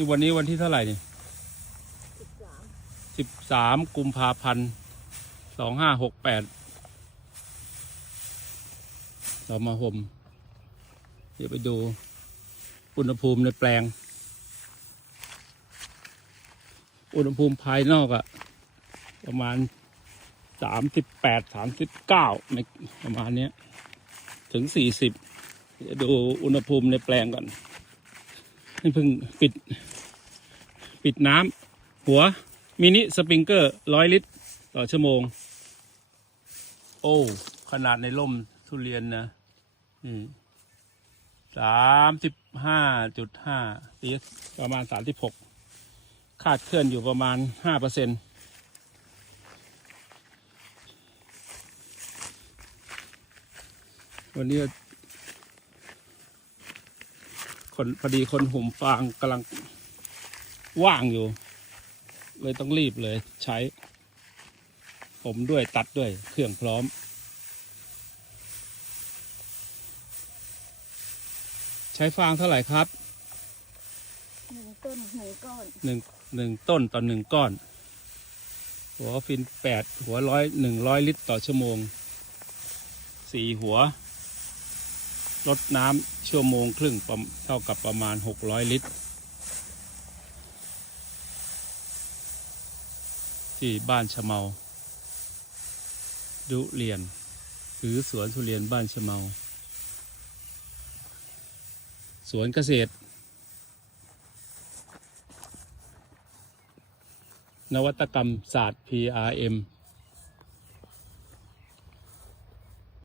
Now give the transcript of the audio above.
นี่วันนี้วันที่เท่าไหร่นี่สิบสามกุมภาพันธ์สองห้าหกแปดเรามาห่มเดี๋ยวไปดูอุณหภูมิในแปลง อุณหภูมิภายนอกอะประมาณสามสิบแปดสามสิบเก้าในประมาณเนี้ย ถึงสี่สิบจะดูอุณหภูมิในแปลงก่อน นี่เพิ่งปิด ปิดน้ำหัวมินิสปริงเกอร์ร้อยลิตร ต่อชั่วโมง โอ้ขนาดในร่มทุเรียนนะสามสิบห้าจุดห้าปีประมาณสามสิบหกคาดเคลื่อนอยู่ประมาณห้าเปอร์เซ็นวันนี้ คนพอดีคนหุ่มฟางกำลังว่างอยู่ เลยต้องรีบเลยใช้ ผมด้วยตัดด้วยเครื่องพร้อม ใช้ฟางเท่าไหร่ครับหนึ่งต้นหนึ่งก้อนหนึ่งหนึ่งต้นต่อหนึ่งก้อน หัวฟินแปดหัวร้อยหนึ่งร้อยลิตรต่อชั่วโมงสี่หัว ลดน้ำชั่วโมงครึ่งเท่ากับประมาณหกร้อยลิตร ที่บ้านชะเมา ดุเรียน หรือสวนทุเรียนบ้านชะเมา สวนเกษตร นวัตกรรมศาสตร์ PRM